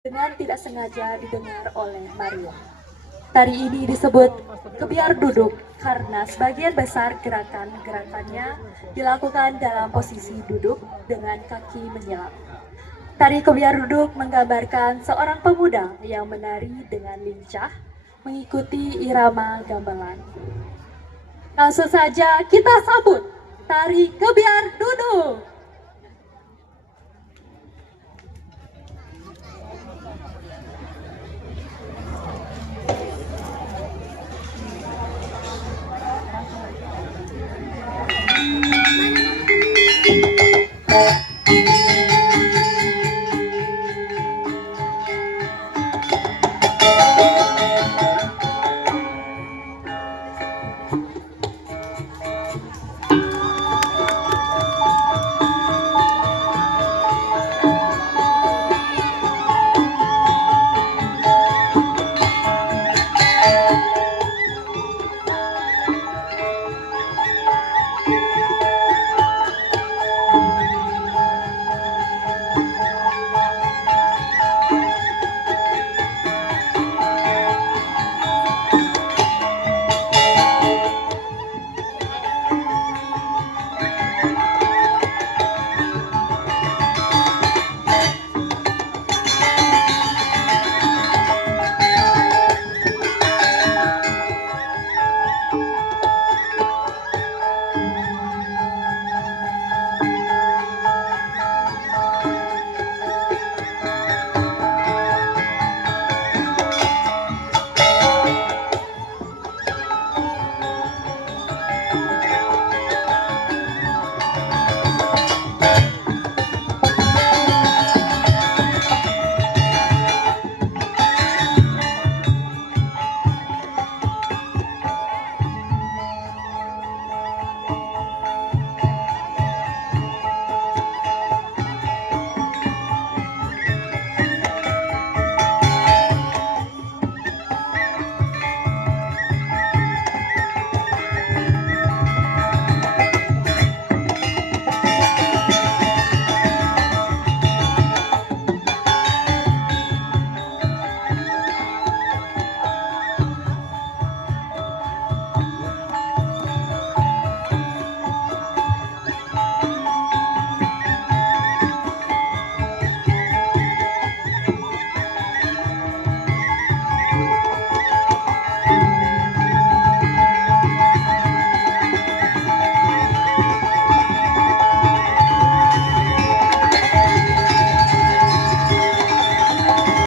dengan tidak sengaja didengar oleh Maria. Tari ini disebut kebiar duduk karena sebagian besar gerakan-gerakannya dilakukan dalam posisi duduk dengan kaki menyilang. Tari kebiar duduk menggambarkan seorang pemuda yang menari dengan lincah mengikuti irama gamelan. Langsung saja kita sambut tari kebiar duduk.